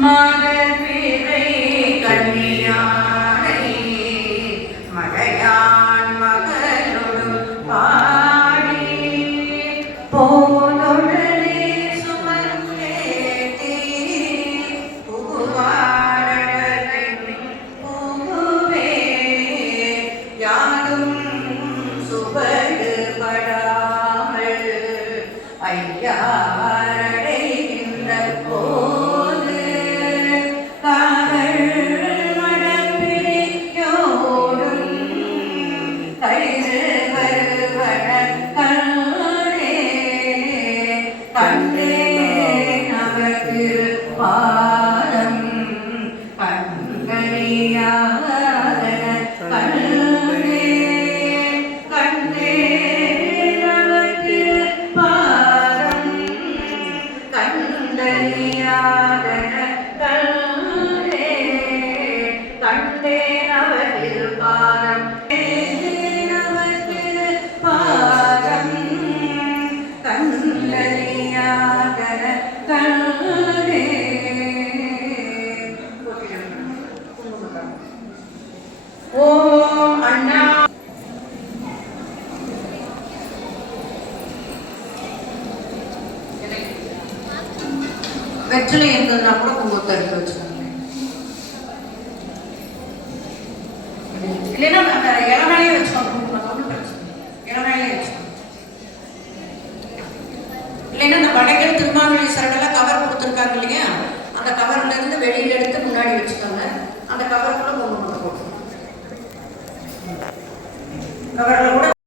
மாதவிரை கன்னியானை மழையான் மகளொடும் பாடி போதொடரே சுமந்தேத்தி புகுவாரவர்கள் புகுவே யாரும் சுபடுபடாமல் ஐயாரடைகின்ற போது காவல் மடப்பிடியோடும் கழிது வருவன கண்டே கண்டே நமக்கு பாதம் கண்களியாக கண்டே கண்டே நமக்கு பாதம் கண்டலியாக கண்டே கண்டே நமக்கு பாதம் பாதம் கண்டலியாக கண்டே ஓம் அண்ணா வெற்றிலை இருந்ததுன்னா கூட குங்குமத்தை எடுத்து வச்சுக்கோங்க. இல்லைன்னா அந்த இளநாயே வச்சுக்கோங்க. குங்குமத்தை ஒன்றும் பிரச்சனை இல்லை, இளநாயே வச்சுக்கோங்க. இல்லைன்னா அந்த வடைகள் திருமாவளி சரடெல்லாம் கவர் கொடுத்துருக்காங்க இல்லையா, அந்த கவர்ல இருந்து வெளியில எடுத்து முன்னாடி வச்சுக்கோங்க. அந்த கவருக்குள்ள குங்குமத்தை போட்டுக்கோங்க. கவர்ல